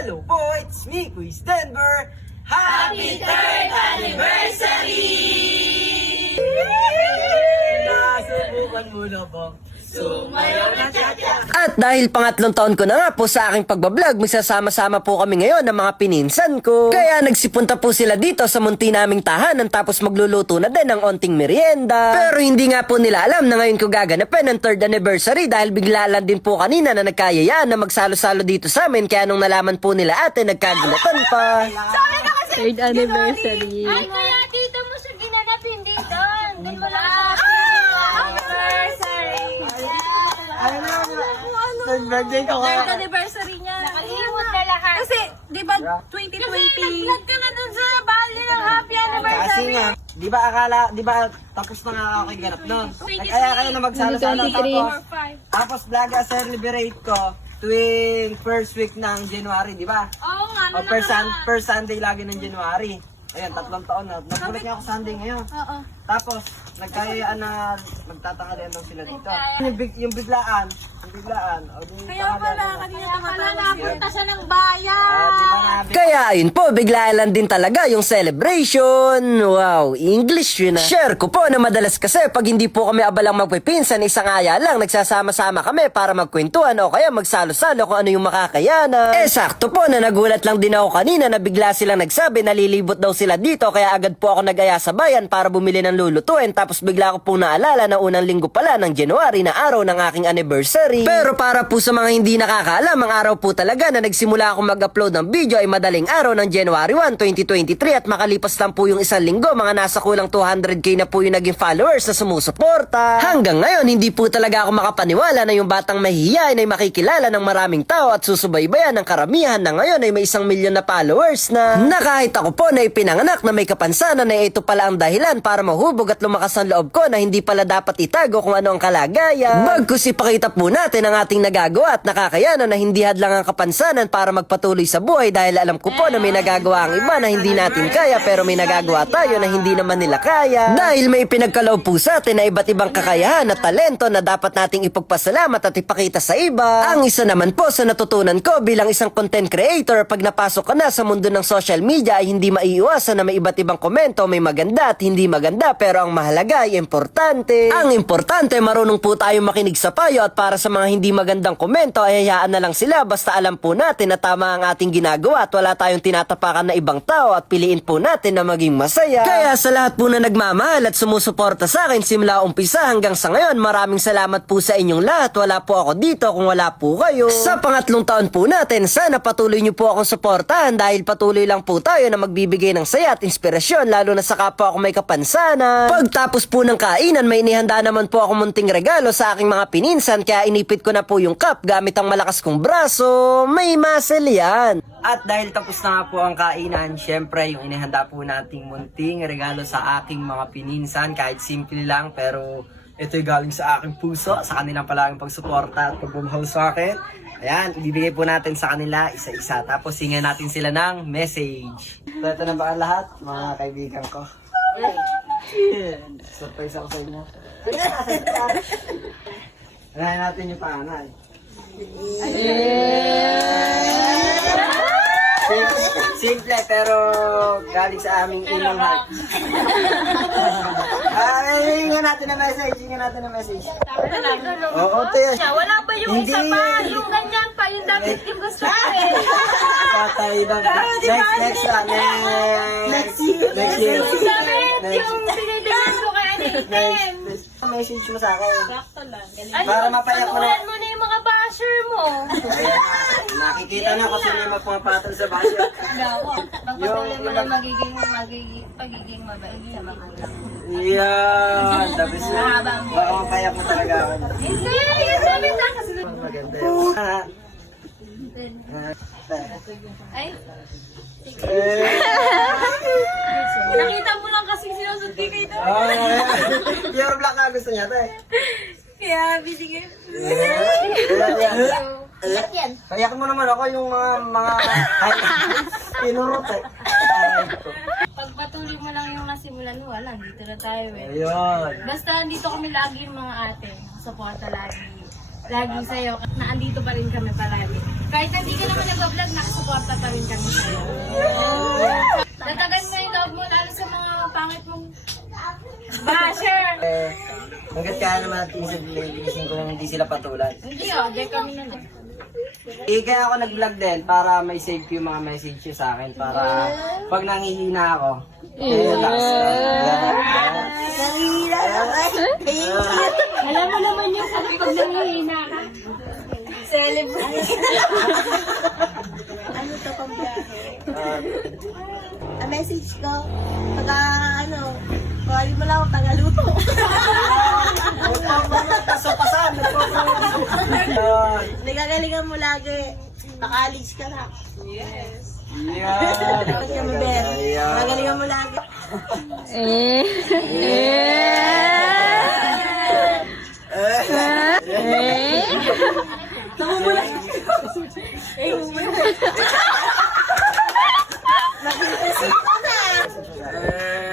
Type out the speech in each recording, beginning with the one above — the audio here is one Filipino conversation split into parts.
Hello po, it's me, Quiz Denver. Happy 3rd anniversary! Nasubukan muna ba? Sumayaw na cha-cha! At dahil pangatlong taon ko na nga po sa aking pagbablog, magsasama-sama po kami ngayon ng mga pininsan ko. Kaya nagsipunta po sila dito sa munti naming tahanan tapos magluluto na din ng onting merienda. Pero hindi nga po nila alam na ngayon ko gaganapin ang 3rd anniversary dahil bigla lang din po kanina na nagkayayaan na magsalo-salo dito sa amin. Kaya nung nalaman po nila ate, nagkagulatan pa. Sabi ka kasi 3rd anniversary. Ay, kaya dito mo siya ginanap, hindi doon. Doon mo lang siya. Anniversary! Ano na, third birthday ko ka. Anniversary niya. Nakalimot na lahat. Kasi, di ba, Kasi 2020? nag-vlog ka na doon sa bali ng happy Kasi anniversary. nga, di ba tapos na nga ako ganap nun. Kaya kayo na magsalo-salo 2023. tapos vlog as celebrate ko tuwing first week ng January, di ba? Oo nga, O first Sunday lagi ng January. Ayun, 3 taon na. Nagulat niya ako Sunday ngayon. Oo. Tapos, nagkayaan na magtatangalian daw sila dito. Yung biglaan. O, Kaya pala, kanina tumatawag siya. napunta siya ng bayan. Di ba nabi? Kaya ayun po, bigla lang din talaga yung celebration. Wow, English yun na. Share ko po na madalas kasi pag hindi po kami abalang magpipinsan, isang aya lang, nagsasama-sama kami para magkwentuhan o kaya magsalo-salo kung ano yung makakayana. Eh sakto po na nagulat lang din ako kanina na bigla silang nagsabi na lilibot daw sila dito kaya agad po ako nag-aya sa bayan para bumili ng lulutuin tapos bigla ko pong naalala na unang linggo pala ng January na araw ng aking anniversary. Pero para po sa mga hindi nakakaalam, ang araw po talaga na nagsimula akong mag-upload ng video ay madaling araw ng January 1, 2023 at makalipas lang po yung isang linggo, mga nasa kulang 200k na po yung naging followers na sumusuporta. Hanggang ngayon, hindi po talaga ako makapaniwala na yung batang mahihiyain ay makikilala ng maraming tao at susubaybayan ng karamihan na ngayon ay may 1 milyon na followers na kahit ako po na ipinanganak na may kapansanan na ito pala ang dahilan para mahubog at lumakas ang loob ko na hindi pala dapat itago kung ano ang kalagayan. Bagkus ipakita po natin ang ating nagagawa at nakakayanan na hindi hadlang ang kapansanan para magpatuloy sa buhay dahil alam ko po na may nagagawa ang iba na hindi natin kaya pero may nagagawa tayo na hindi naman nila kaya. Dahil may pinagkaloob po sa atin na iba't ibang kakayahan at talento na dapat nating ipagpasalamat at ipakita sa iba. Ang isa naman po sa natutunan ko bilang isang content creator, pag napasok ka na sa mundo ng social media ay hindi maiiwasan na may iba't ibang komento, may maganda at hindi maganda pero ang mahalaga ay importante. Ang importante marunong po tayong makinig sa payo at para sa mga hindi magandang komento ay hayaan na lang sila basta alam po natin na tama ang ating ginagawa at wala tayong tinatapakan na ibang tao at piliin po natin na maging masaya. Kaya sa lahat po na nagmamahal at sumusuporta sa akin simula umpisa hanggang sa ngayon, maraming salamat po sa inyong lahat. Wala po ako dito kung wala po kayo. Sa pangatlong taon po natin, sana patuloy niyo po akong suportahan dahil patuloy lang po tayo na magbibigay ng saya at inspirasyon lalo na sa kapwa ako may kapansanan. Pagtapos po ng kainan, may inihanda naman po ako munting regalo sa aking mga pininsan kaya inipit ko na po yung cup gamit ang malakas kong braso. May muscle yan. At dahil tapos na nga po ang kainan, syempre yung inihanda po nating munting regalo sa aking mga pininsan kahit simple lang pero ito'y galing sa aking puso, sa kanilang palaging pagsuporta at pagbumahaw sa akin. Ayan, ibibigay po natin sa kanila isa-isa. Tapos hingan natin sila ng message. So, ito na ba ang lahat, mga kaibigan ko? Surprise ako sa inyo. Anahin natin yung pangalan. Simple pero galing sa aming inong heart. Hingan natin na message. Oo, tayo. Wala ba yung isa pa? Yung ganyan pa, yung dapat yung gusto ko eh. Patay na. Next one. Next year. Yung damit, yung binibigyan ko kay Anakin. Message mo sa akin. Ano, Para mapayak mo na. panulan mo na yung mga basher mo. Nakikita na kasi may magpapatol sa basyo. Pagpatuloy mo na pagiging mabait sa mga anak. Yan. Tapos na. Mahabang buhay. Baka mapayak mo talaga ako. Hindi, yung damit lang kasi. Maganda yun. Ay, Eh. nakita mo lang kasi sinusunti kayo doon. Pure black na gusto niya, te. Kaya, binigay. Yan. Kayak mo naman ako yung mga pinurot eh. Pagpatuloy mo lang yung nasimulan mo, wala, dito na tayo eh. Ayun. Basta andito kami lagi yung mga ate. Suporta lagi. Lagi sa'yo. Na andito pa rin kami palagi. Kahit hindi ka naman nag-vlog, nakasuporta rin kami sa'yo. Tatagan mo yung loob mo, lalo sa mga pangit mong... Basher! Hanggat kaya naman natin sa gising ko nang hindi sila patulan. Hindi di kami na din. Kaya ako nag-vlog din para may save ko yung mga message nyo sa akin para pag nangihina ako. Alam mo naman yung sabi pag nangihina ka. Ano to pang biyahe? Ang message ko, pagka kawali mo lang ako tagaluto. Pasapasan! Nagagalingan mo lagi. Nakalis ka na. Yeah. Tapos kami, Ben. Nagagalingan mo lagi.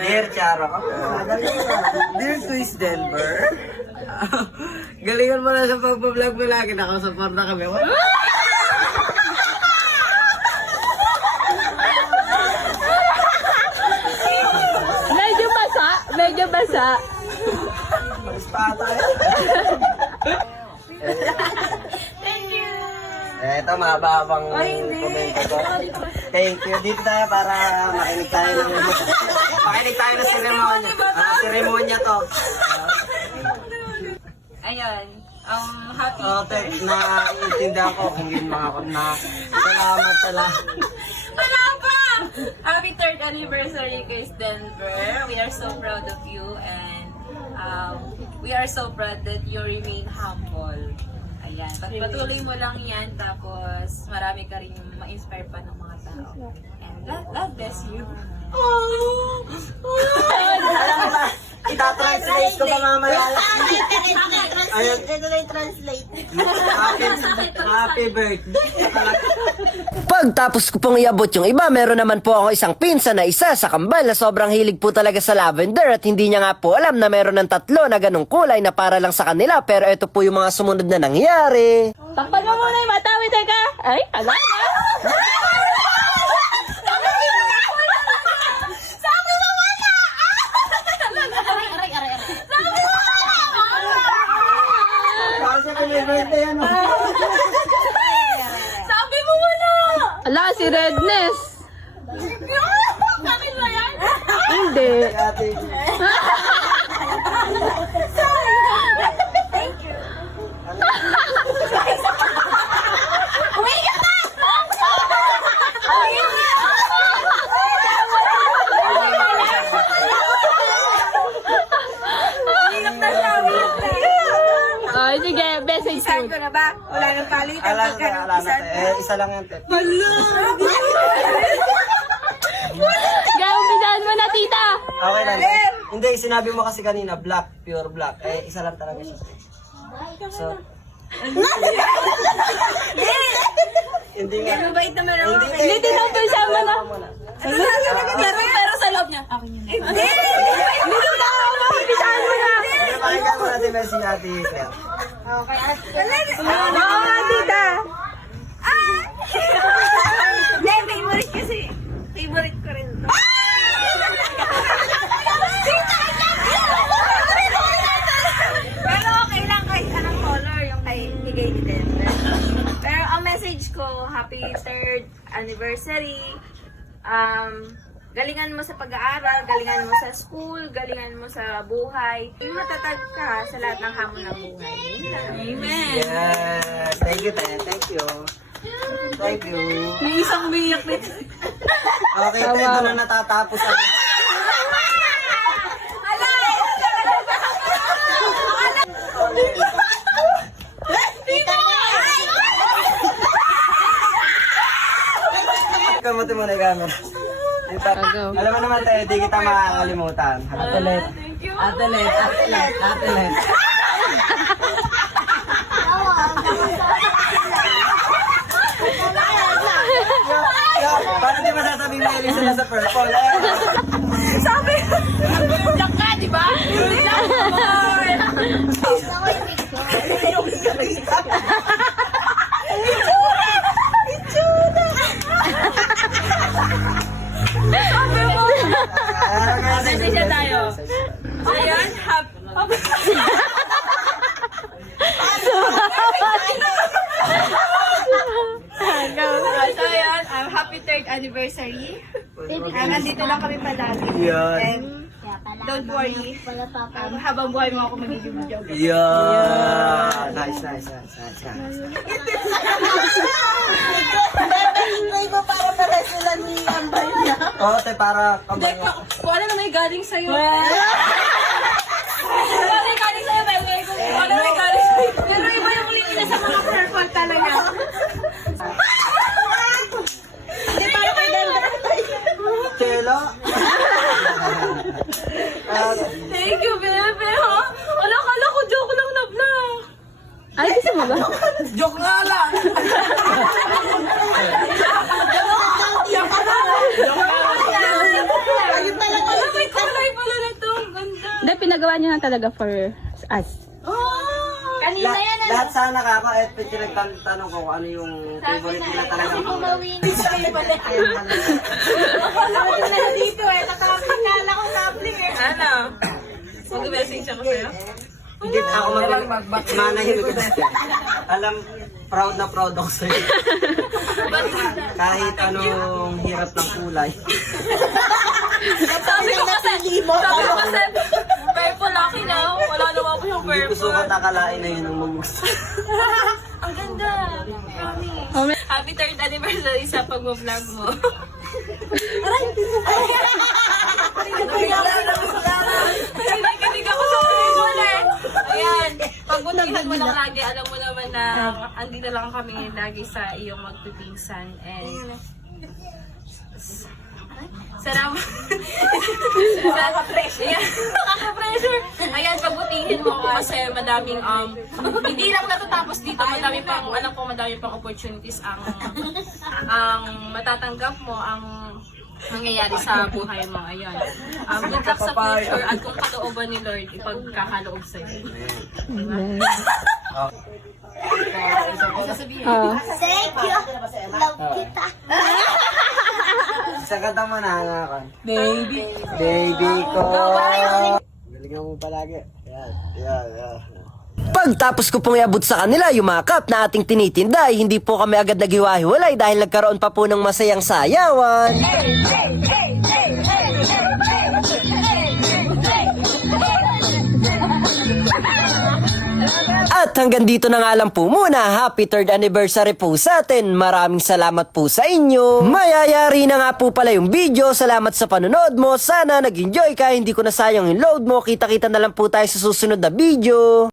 Dear Charo, Dear Twist Denver, galingan mo na sa pagpa-vlog mo lagi, nakasupport na kami. Medyo basa. Maspata Eto, mahabang komento ko. Thank you. Dito tayo para makinig tayo ng seremonya. Seremonya to. Ayun. Happy. Naiintindihan ko kung yun mga na salamat talaga. Wala pa! Happy 3rd anniversary kay Denver. We are so proud of you and we are so proud that you remain humble. Ayan. Patuloy mo lang yan tapos marami ka rin ma-inspire pa ng mga tao. And God bless you. Itatranslate ko pa mamaya. Ito na yung translate. Happy birthday. Pagtapos ko pong iabot yung iba, meron naman po ako isang pinsan na isa sa kambal na sobrang hilig po talaga sa lavender at hindi niya nga po alam na meron ng 3 na ganong kulay na para lang sa kanila pero ito po yung mga sumunod na nangyari. Takpan mo muna yung mata, teka. Ay, ala na. Kasi kung may birthday ano. Sabi mo wala! Ala, si Redness. Bakit ba yan? Hindi. Ate. Ay, sige, message mo. na ba? Wala nang palitan. Alam na. Isa lang yan. Tet. Umpisahan mo na, tita. Okay lang. Hindi, sinabi mo kasi kanina, black, pure black. Isa lang talaga siya. So, hindi nga. Mabait naman ako. Hindi, tinumpisahan mo na. Pero sa loob niya. Hindi! Hindi na ako. Umpisahan mo na. Pakinggan mo natin na si Ate Claire. Oo, tita. Hindi, favorite kasi. Favorite ko rin to. Pero okay lang kahit anong color yung kay bigay ni Denver. Pero ang message ko, happy 3rd anniversary. Galingan mo sa pag-aaral, galingan mo sa school, galingan mo sa buhay. Yung matatag ka sa lahat ng hamon ng buhay. Amen. Yes. Thank you, Tet. Thank you. Thank you. May isang umiyak na. Okay, Tet. Doon na natatapos ang... Kamuti mo na yung camera. Alam mo naman tayo, di kita makakalimutan. Atelet. Atelet. Atelet. Atelet. Paano di masasabi mo Elisa na sa purple? Sabi! Black ka, di ba? Itsura! Happy 3rd anniversary. Nandito lang kami palagi. Yan. And don't worry. Habang buhay mo ako magiging job. Yeah. Nice. Hindi mo para pala sila ni Amber niya. Oo, te, para kamay. Kung ano na may galing sa'yo. Kung ano na may galing sa'yo, Bebe. Kung ano na may galing sa'yo. Pero iba yung linya sa mga purple talaga. Hindi para kay Denver. Chelo. Thank you, Bebe, ha? Kala ko joke lang na vlog. Ay, gusto mo ba? Joke nga lang. Alam, may kulay pala na to. Ang ganda. Hindi, pinagawa niya na talaga for us. Kanina yan. Lahat sana kako, pinagtanong ko kung ano yung favorite nila talaga. Akala ko na dito eh. Nakakala ko sapling eh. Ano? Mag-message ako sa'yo? Hindi ako manahimik ko. Alam, proud na proud ako sa'yo. Kahit anong hirap ng kulay. Sabi ko kasi, purple lucky na. Wala naman po yung Hindi ko sukat purple. akalain na yun ang magusto. Ang ganda. Promise. Happy 3rd anniversary sa pag-vlog mo. Nakikinig ako sa visual eh. Ayan. Pagbutihan mo lang lagi, alam mo naman na andito lang kami lagi sa iyong magpipinsan. And salamat. Nakaka-pressure. Ayan, pagbutihin mo ako kasi madaming, hindi lang natatapos dito, madami pang, alam ko madami pang opportunities ang matatanggap mo, ang nangyayari sa buhay mo. Ayan. Good luck sa future at kung kalooban ni Lord, ipagkakaloob sa'yo. Thank you. Love kita. Sa kanta mo na, hanakan. Baby ko. Galingan mo palagi. Yan. Pagtapos ko pong iabot sa kanila yung mga cup na ating tinitinda, ay hindi po kami agad naghiwa-hiwalay dahil nagkaroon pa po ng masayang sayawan. At hanggang dito na nga lang po muna. Happy 3rd anniversary po sa atin. Maraming salamat po sa inyo. Mayayari na nga po pala yung video. Salamat sa panonood mo. Sana nag-enjoy ka. Hindi ko na sayang yung load mo. Kita-kita na lang po tayo sa susunod na video.